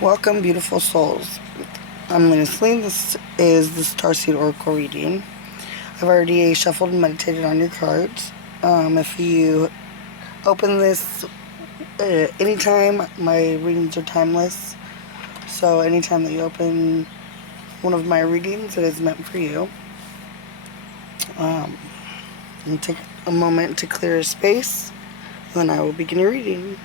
Welcome, beautiful souls. I'm Leslie. This is the Starseed Oracle reading. I've already shuffled and meditated on your cards. If you open this anytime, my readings are timeless. So anytime that you open one of my readings, it is meant for you. And take a moment to clear a space, and then I will begin your reading.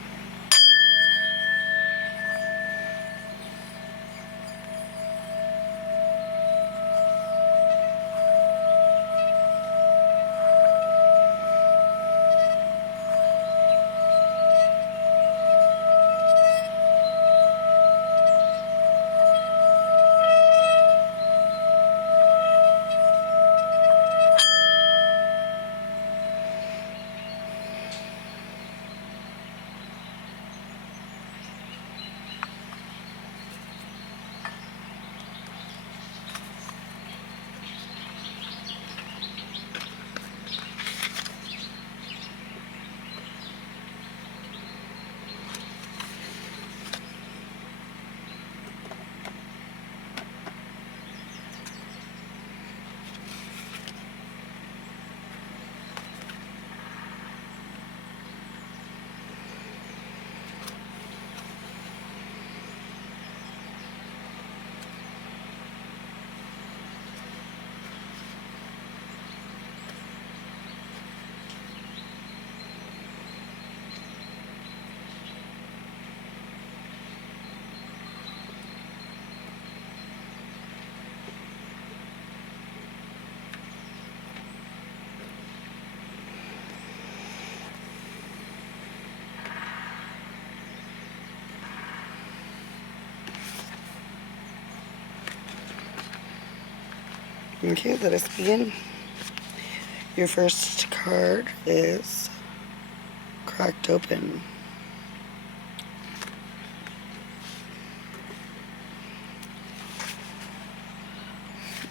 Okay, let us begin. Your first card is Cracked Open.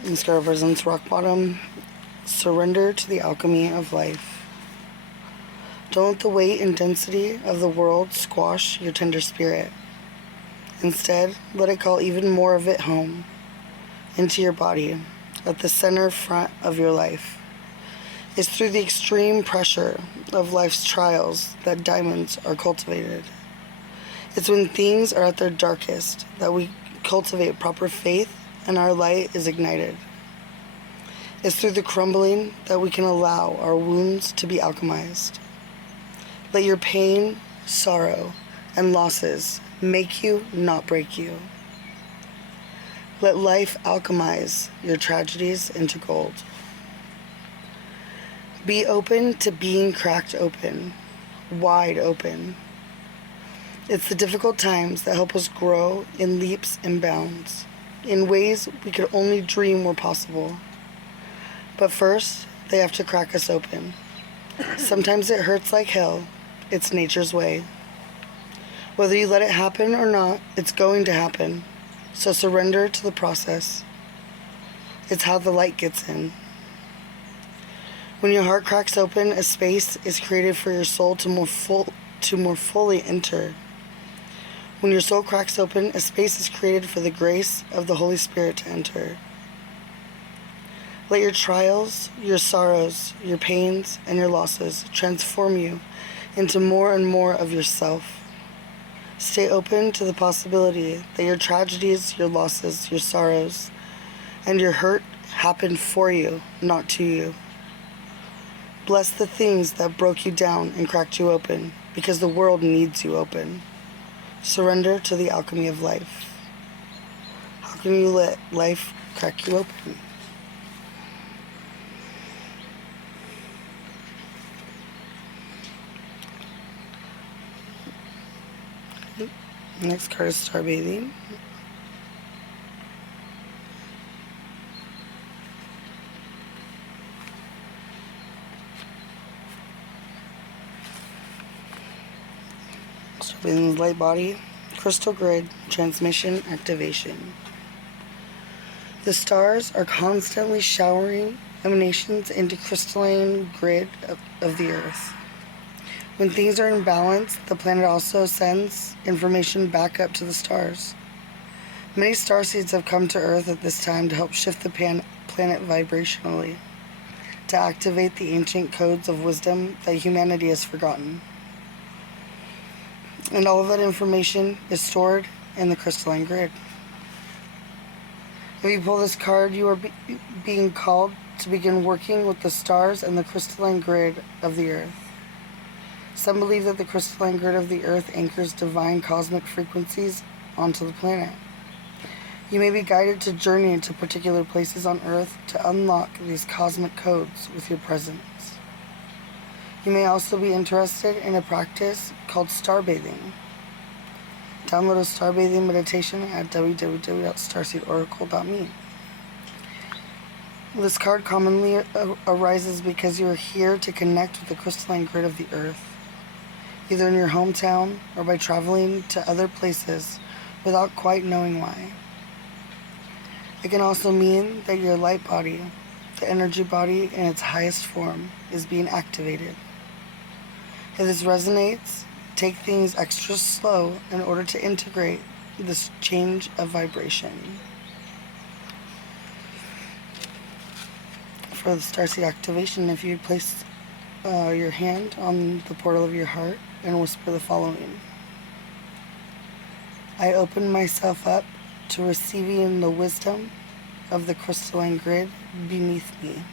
This card represents rock bottom. Surrender to the alchemy of life. Don't let the weight and density of the world squash your tender spirit. Instead, let it call even more of it home, into your body, at the center front of your life. It's through the extreme pressure of life's trials that diamonds are cultivated. It's when things are at their darkest that we cultivate proper faith and our light is ignited. It's through the crumbling that we can allow our wounds to be alchemized. Let your pain, sorrow, and losses make you, not break you. Let life alchemize your tragedies into gold. Be open to being cracked open, wide open. It's the difficult times that help us grow in leaps and bounds, in ways we could only dream were possible. But first, they have to crack us open. Sometimes it hurts like hell. It's nature's way. Whether you let it happen or not, it's going to happen. So surrender to the process. It's how the light gets in. When your heart cracks open, a space is created for your soul to more fully enter. When your soul cracks open, a space is created for the grace of the Holy Spirit to enter. Let your trials, your sorrows, your pains, and your losses transform you into more and more of yourself. Stay open to the possibility that your tragedies, your losses, your sorrows, and your hurt happen for you, not to you. Bless the things that broke you down and cracked you open, because the world needs you open. Surrender to the alchemy of life. How can you let life crack you open? Next card is Star Bathing. Star Bathing's light body, crystal grid, transmission, activation. The stars are constantly showering emanations into crystalline grid of the earth. When things are in balance, the planet also sends information back up to the stars. Many starseeds have come to Earth at this time to help shift the planet vibrationally, to activate the ancient codes of wisdom that humanity has forgotten. And all of that information is stored in the crystalline grid. If you pull this card, you are being called to begin working with the stars and the crystalline grid of the Earth. Some believe that the crystalline grid of the Earth anchors divine cosmic frequencies onto the planet. You may be guided to journey into particular places on Earth to unlock these cosmic codes with your presence. You may also be interested in a practice called starbathing. Download a starbathing meditation at www.starseedoracle.me. This card commonly arises because you are here to connect with the crystalline grid of the Earth, either in your hometown or by traveling to other places without quite knowing why. It can also mean that your light body, the energy body in its highest form, is being activated. If this resonates, take things extra slow in order to integrate this change of vibration. For the starseed activation, if you place your hand on the portal of your heart and whisper the following: I open myself up to receiving the wisdom of the crystalline grid beneath me.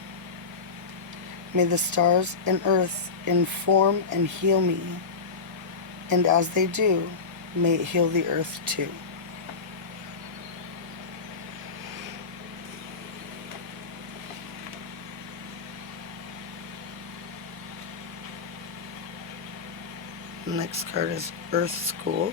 May the stars and earth inform and heal me, and as they do, may it heal the earth too. The next card is Earth School.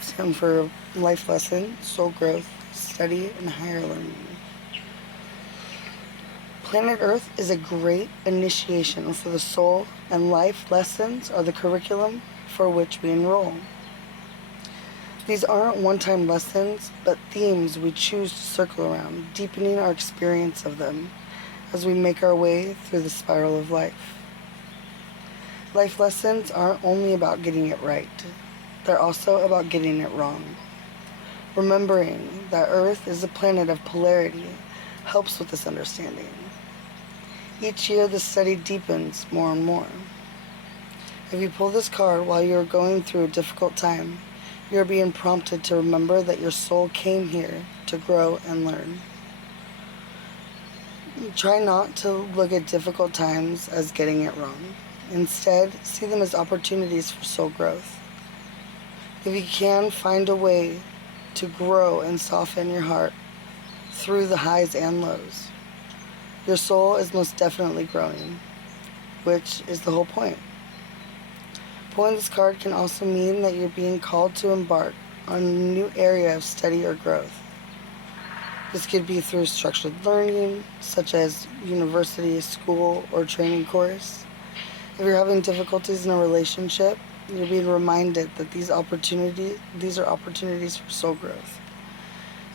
Stand for life lesson, soul growth, study, and higher learning. Planet Earth is a great initiation for the soul, and life lessons are the curriculum for which we enroll. These aren't one-time lessons, but themes we choose to circle around, deepening our experience of them as we make our way through the spiral of life. Life lessons aren't only about getting it right. They're also about getting it wrong. Remembering that Earth is a planet of polarity helps with this understanding. Each year the study deepens more and more. If you pull this card while you are going through a difficult time, you are being prompted to remember that your soul came here to grow and learn. Try not to look at difficult times as getting it wrong. Instead, see them as opportunities for soul growth. If you can, find a way to grow and soften your heart through the highs and lows. Your soul is most definitely growing, which is the whole point. Pulling this card can also mean that you're being called to embark on a new area of study or growth. This could be through structured learning, such as university, school, or training course. If you're having difficulties in a relationship, you're being reminded that these are opportunities for soul growth.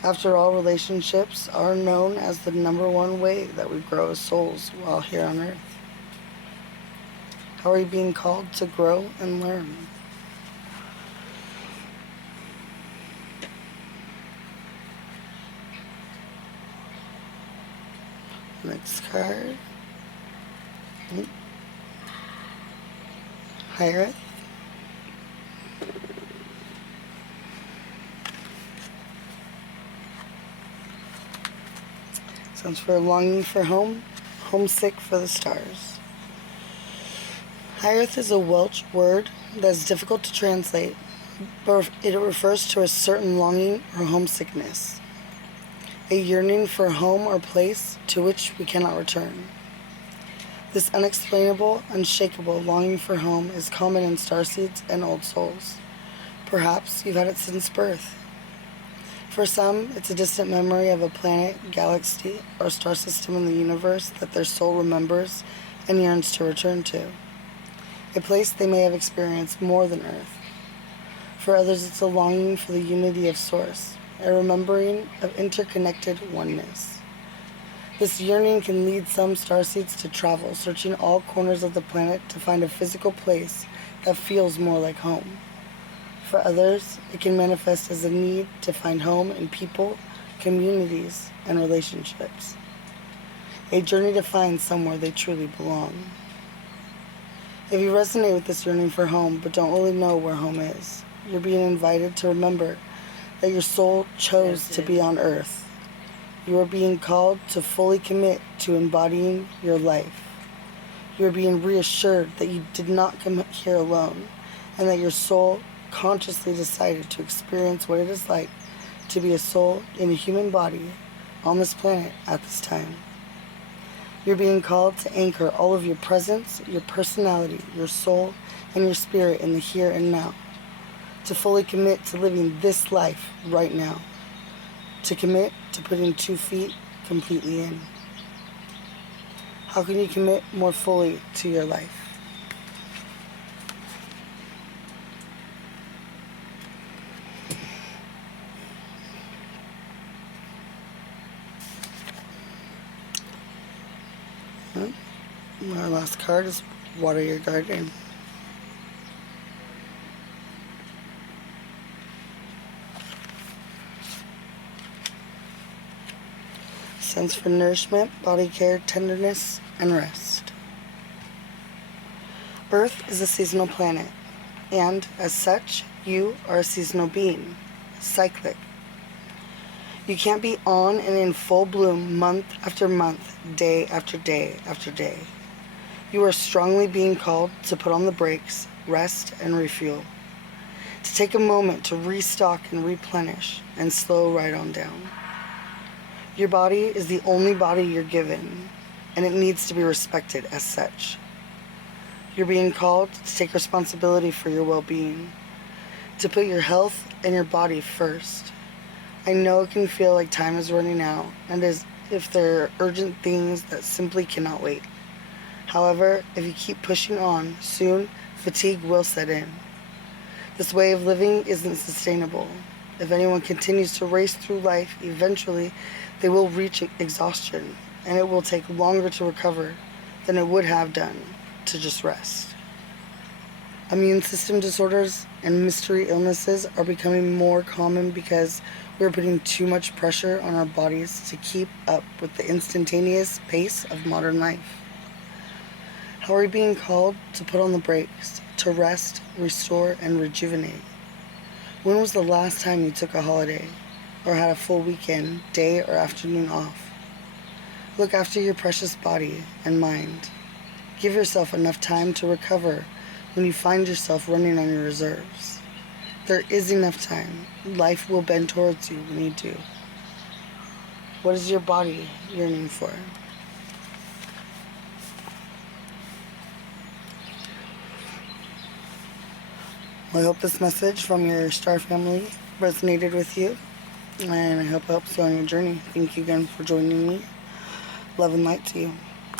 After all, relationships are known as the #1 way that we grow as souls while here on Earth. How are you being called to grow and learn? Next card. Higher Earth. Sounds for longing for home, homesick for the stars. High Earth is a Welsh word that's difficult to translate, but it refers to a certain longing or homesickness, a yearning for a home or place to which we cannot return. This unexplainable, unshakable longing for home is common in starseeds and old souls. Perhaps you've had it since birth. For some, it's a distant memory of a planet, galaxy, or star system in the universe that their soul remembers and yearns to return to. A place they may have experienced more than Earth. For others, it's a longing for the unity of Source, a remembering of interconnected oneness. This yearning can lead some starseeds to travel, searching all corners of the planet to find a physical place that feels more like home. For others, it can manifest as a need to find home in people, communities, and relationships. A journey to find somewhere they truly belong. If you resonate with this yearning for home but don't really know where home is, you're being invited to remember that your soul chose to be on Earth. You are being called to fully commit to embodying your life. You are being reassured that you did not come here alone, and that your soul consciously decided to experience what it is like to be a soul in a human body on this planet at this time. You're being called to anchor all of your presence, your personality, your soul, and your spirit in the here and now. To fully commit to living this life right now. To commit to putting 2 feet completely in. How can you commit more fully to your life? Our last card is Water Your Garden. Sense for nourishment, body care, tenderness, and rest. Earth is a seasonal planet, and as such, you are a seasonal being, cyclic. You can't be on and in full bloom month after month, day after day after day. You are strongly being called to put on the brakes, rest, and refuel. To take a moment to restock and replenish, and slow right on down. Your body is the only body you're given, and it needs to be respected as such. You're being called to take responsibility for your well-being, to put your health and your body first. I know it can feel like time is running out, and as if there are urgent things that simply cannot wait. However, if you keep pushing on, soon fatigue will set in. This way of living isn't sustainable. If anyone continues to race through life, eventually they will reach exhaustion, and it will take longer to recover than it would have done to just rest. Immune system disorders and mystery illnesses are becoming more common because we are putting too much pressure on our bodies to keep up with the instantaneous pace of modern life. How are you being called to put on the brakes, to rest, restore, and rejuvenate? When was the last time you took a holiday or had a full weekend, day, or afternoon off? Look after your precious body and mind. Give yourself enough time to recover when you find yourself running on your reserves. There is enough time. Life will bend towards you when you do. What is your body yearning for? Well, I hope this message from your star family resonated with you, and I hope it helps you on your journey. Thank you again for joining me. Love and light to you.